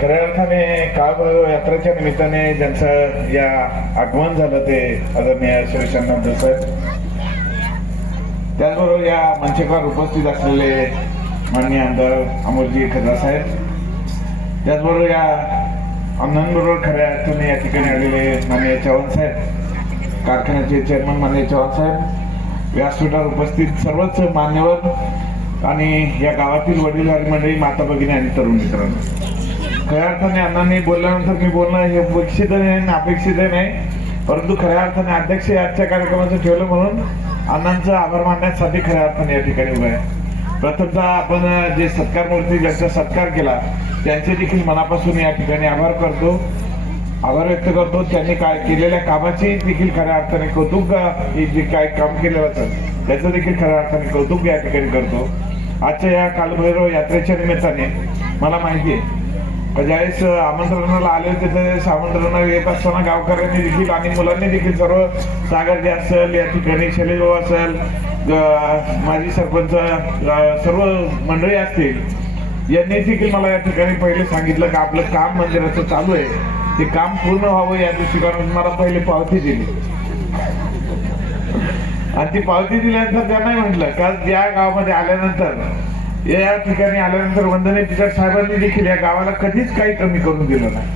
खऱ्या अर्थाने काळभैरव यात्रेच्या निमित्ताने ज्यांचं या आगमन झालं ते आदरणीय श्री शंकर साहेब. त्याचबरोबर या मंचकावर उपस्थित असलेले माननीय आमदार अमोलजी खजा साहेब. त्याचबरोबर या आमदारांबरोबर खऱ्या अर्थाने या ठिकाणी आलेले माननीय चव्हाण साहेब कारखान्याचे चेअरमन माननीय चव्हाण साहेब. व्यासपीठावर उपस्थित सर्वच मान्यवर आणि या गावातील वडीलधारी मंडळी माता भगिनी आणि तरुण मित्रांनो. खऱ्या अर्थाने अण्णांनी बोलल्यानंतर मी बोलणं हे अपेक्षित नाही आणि अपेक्षित नाही. परंतु खऱ्या अर्थाने अध्यक्ष आजच्या कार्यक्रमाचं ठेवलं म्हणून अण्णांचं आभार मानण्यासाठी खऱ्या अर्थाने या ठिकाणी उभं आहे. प्रथमतः आपण जे सत्कार मूर्ती ज्यांचा सत्कार केला त्यांचे देखील मनापासून या ठिकाणी आभार करतो. आभार व्यक्त करतो. त्यांनी काय केलेल्या कामाची देखील खऱ्या अर्थाने कौतुक हे जे काय काम केलेलं असतं त्याचं देखील खऱ्या अर्थाने कौतुक या ठिकाणी करतो. आजच्या या कालभैरव यात्रेच्या निमित्ताने मला माहिती आहे ज्यावेळेस आमंत्रणाला आले होते त्यावेळेस आमंत्रणाला येत असताना गावकऱ्यांनी देखील आणि मुलांनी देखील सर्व सागरजी असेल या ठिकाणी शैलेशभाऊ असेल माजी सरपंच सर्व मंडळी असतील यांनी देखील मला या ठिकाणी पहिले सांगितलं की आपलं काम मंदिराचं चालू आहे. ते काम पूर्ण व्हावं या दृष्टिकोनातून मला पहिले पावती दिली. आणि ती पावती दिल्यानंतर त्यांनाही म्हटलं का ज्या गावामध्ये आल्यानंतर या ठिकाणी आल्यानंतर वंदने तिकट साहेबांनी देखील या गावाला कधीच काही कमी करून दिलं नाही.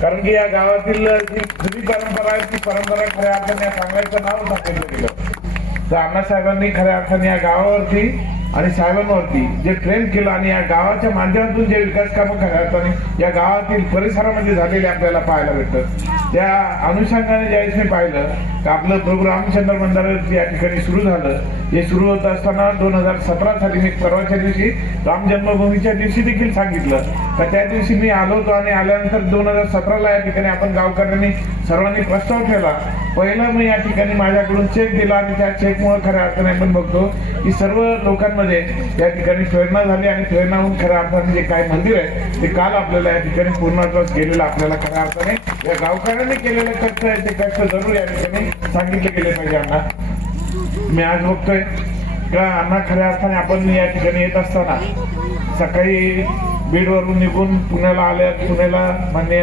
कारण की या गावातील जी खरी परंपरा आहे ती परंपरा खऱ्या अर्थाने या सांगायचं नाव सांगितलं गेलं. तर अण्णासाहेबांनी खऱ्या अर्थाने या गावावरती आणि साहेबांवरती जे प्रेम केलं आणि या गावाच्या माध्यमातून जे विकास कामं खऱ्या अर्थाने या गावातील परिसरामध्ये झालेले आपल्याला पाहायला भेटतात. त्या अनुषंगाने ज्यावेळेस मी पाहिलं की आपलं प्रभू रामचंद्र मंदिर या ठिकाणी सुरू झालं. हे सुरू होत असताना दोन हजार सतरा साली मी परवाच्या दिवशी राम जन्मभूमीच्या दिवशी देखील सांगितलं. का त्या दिवशी मी आलो होतो आणि आल्यानंतर दोन हजार सतराला या ठिकाणी आपण गावकऱ्यांनी सर्वांनी प्रस्ताव ठेवला. पहिला मी या ठिकाणी माझ्याकडून चेक दिला आणि त्या चेकमुळे खऱ्या अर्थाने आपण बघतो की सर्व मध्ये या ठिकाणी प्रेरणा झाली आणि प्रेरणा होऊन खऱ्या अर्थाने जे काय मंदिर आहे ते काल आपल्याला या ठिकाणी पूर्णत्वास गेलेलं आपल्याला खऱ्या अर्थाने या गावकऱ्यांनी केलेले कष्ट आहे ते कष्ट जरूर या ठिकाणी सांगितले गेले पाहिजे अण्णा. मी आज बघतोय का अण्णा खऱ्या अर्थाने आपण या ठिकाणी येत असताना सकाळी बीडवरून निघून पुण्याला आल्या पुण्याला मान्य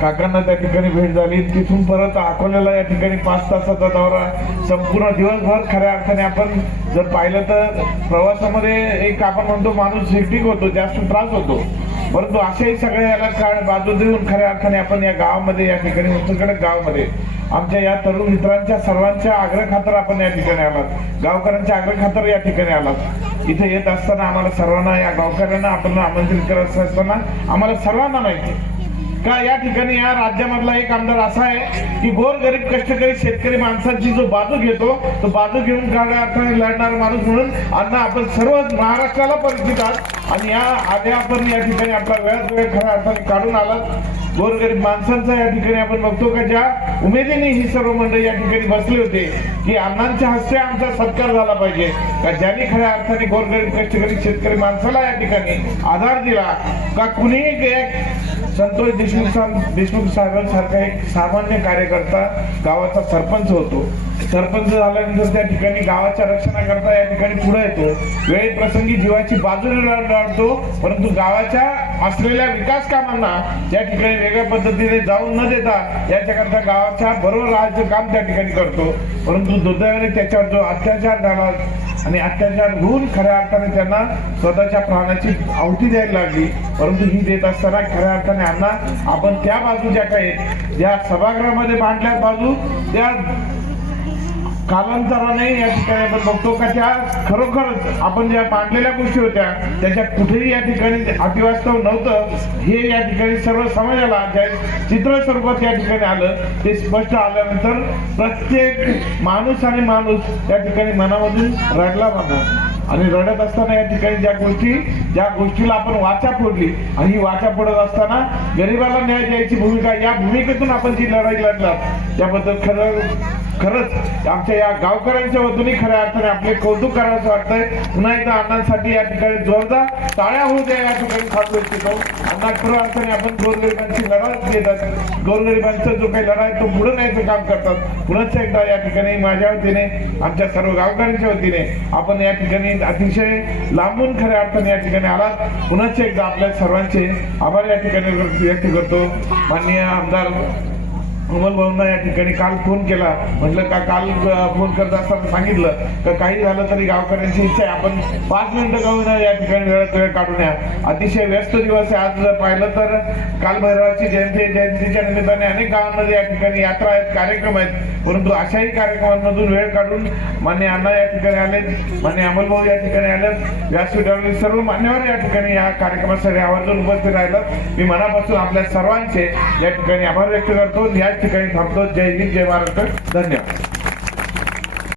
काकांना त्या ठिकाणी भेट झाली. तिथून परत अकोल्याला या ठिकाणी पाच तासाचा दौरा संपूर्ण दिवसभर खऱ्या अर्थाने आपण जर पाहिलं तर प्रवासामध्ये एक आपण म्हणतो माणूस हेक्टिक होतो जास्त त्रास होतो. परंतु असेही सगळे याला काळ बाजू देऊन खऱ्या अर्थाने आपण या गावामध्ये या ठिकाणी उत्तरकडे गावामध्ये आमच्या या तरुण मित्रांच्या सर्वांच्या आग्रह खातर आपण या ठिकाणी आलात. गावकऱ्यांच्या आग्रह खातर या ठिकाणी आलात. इथे येत असताना आम्हाला सर्वांना या गावकऱ्यांना आपण आमंत्रित करत असताना आम्हाला सर्वांना माहिती आहे. का या ठिकाणी या राज्यामधला एक आमदार असा आहे की गोर गरीब कष्टकरी शेतकरी माणसाची जो बाजू घेतो तो बाजू घेऊन काढ्या अर्थाने लढणारा माणूस म्हणून अण्णा आपण सर्व महाराष्ट्राला परिचित आहात. आणि या आधी आपण या ठिकाणी आपला वेळात वेळ खऱ्या अर्थाने काढून आलात. गोरगरीब माणसांचा या ठिकाणी आपण बघतो का ज्या उमेदीने ही सर्व मंडळी या ठिकाणी बसले होते की अण्णांच्या हस्ते आमचा सत्कार झाला पाहिजे. का ज्यांनी खऱ्या अर्थाने गोरगरीब कष्टकरी शेतकरी माणसाला या ठिकाणी आधार दिला का कुणीही संतोष देशमुख साहेब देशमुख साहेबांसारखा एक सामान्य कार्यकर्ता गावाचा सरपंच होतो. सरपंच झाल्यानंतर त्या ठिकाणी गावाच्या रक्षणाकरता या ठिकाणी पुढे येतो. वेळी प्रसंगी जीवाची बाजूने लढतो परंतु गावाच्या असलेल्या विकास कामांना त्या ठिकाणी वेगळ्या पद्धतीने जाऊन न देता याच्याकरता गावाच्या बरोबर राहायचं काम त्या ठिकाणी करतो. परंतु दुर्दैवाने त्याच्यावर जो अत्याचार झाला आणि अत्याचार होऊन खऱ्या अर्थाने त्यांना स्वतःच्या प्राणाची आहुती द्यायला लागली. परंतु ही देत असताना खऱ्या अर्थाने अण्णा आपण त्या बाजू ज्या काही ज्या सभागृहामध्ये मांडल्या बाजू त्या कालांतराने या ठिकाणी आपण बघतो का त्या खरोखरच आपण ज्या मांडलेल्या गोष्टी होत्या त्याच्या कुठेही या ठिकाणी अतिवास्तव नव्हतं. हे या ठिकाणी सर्व समाजाला ज्या चित्र स्वरूपात या ठिकाणी आलं ते स्पष्ट आल्यानंतर प्रत्येक माणूस आणि माणूस या ठिकाणी मनामधून रडला माणूस आणि रडत असताना या ठिकाणी ज्या गोष्टी ज्या गोष्टीला आपण वाचा फोडली आणि ही वाचा फोडत असताना गरिबाला न्याय द्यायची भूमिका या भूमिकेतून आपण जी लढाई लढलात त्याबद्दल खरं खरंच आमच्या या गावकऱ्यांच्या वतीने खऱ्या अर्थाने आपले कौतुक करावं वाटतंय. पुन्हा एकदा अण्णांसाठी या ठिकाणी जोरदार टाळ्या होऊ द्या या ठिकाणी खातो इच्छितो अण्णा खऱ्या अर्थाने आपण गोरगरिबांची लढा देतात गोरगरिबांचा जो काही लढा आहे तो पुढे न्यायचं काम करतात. पुन्हा एकदा या ठिकाणी माझ्या वतीने आमच्या सर्व गावकऱ्यांच्या वतीने आपण या ठिकाणी अतिशय लांबून खऱ्या अर्थाने या ठिकाणी आलात. पुन्हा एकदा आपल्या सर्वांचे आभार या ठिकाणी व्यक्त करतो. माननीय आमदार अमोल भाऊंना या ठिकाणी काल फोन केला. म्हटलं का काल फोन करत असताना सांगितलं का काही झालं तरी गावकऱ्यांची इच्छा आहे. आपण पाच मिनिटं गाव या ठिकाणी वेळात वेळ काढून या. अतिशय व्यस्त दिवस आहे आज जर पाहिलं तर. काल भैरवाची जयंती जयंतीच्या निमित्ताने अनेक गावांमध्ये या ठिकाणी यात्रा आहेत कार्यक्रम आहेत. परंतु अशाही कार्यक्रमांमधून वेळ काढून मान्य अण्णा या ठिकाणी आले मान्य अमलभाऊ या ठिकाणी आले व्यासपीठावरील सर्व मान्यवर या ठिकाणी या कार्यक्रमासाठी आवर्जून उपस्थित राहिलं. मी मनापासून आपल्या सर्वांचे या ठिकाणी आभार व्यक्त करतो. याच ठिकाणी थांबतो. जय हिंद जय महाराष्ट्र. धन्यवाद.